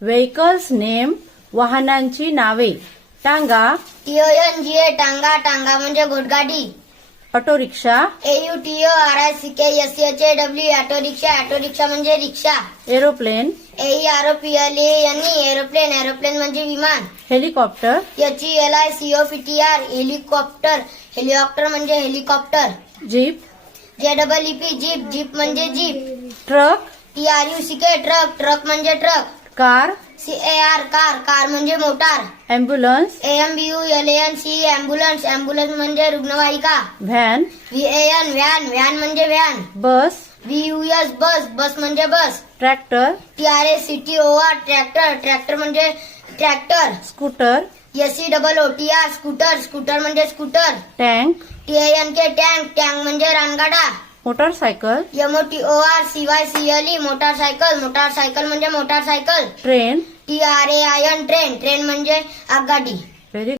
Vehicles name वाहनांची नावे. टांगा, TONGA टांगा. टांगा म्हणजे घोडगाडी. Auto rickshaw, AUTORICKSHAW auto rickshaw. Auto rickshaw म्हणजे rickshaw. Aeroplane, AEROPLANE aeroplane. Aeroplane म्हणजे विमान. Helicopter, HELICOPTR helicopter. हेलिकॉप्टर म्हणजे helicopter. Jeep, JEEP jeep. Jeep म्हणजे jeep. Truck, TRUCK truck. Truck म्हणजे truck. Car, CAR car. Car म्हणजे motor. Ambulance, AMBULANCE ambulance. Ambulance म्हणजे रुग्णवाहिका. Van, VAN van. Van म्हणजे van. Bus, BUS bus. Bus म्हणजे bus. Tractor, TRACTOR tractor. Tractor म्हणजे tractor. Scooter, SCOOTR scooter. Scooter म्हणजे scooter. Tank, TANK tank. Tank म्हणजे रानगाडा. Motorcycle, MOTORCYCLE motorcycle. Motorcycle म्हणजे motorcycle. Train. TRAIN train. Train म्हणजे आगगाडी. Very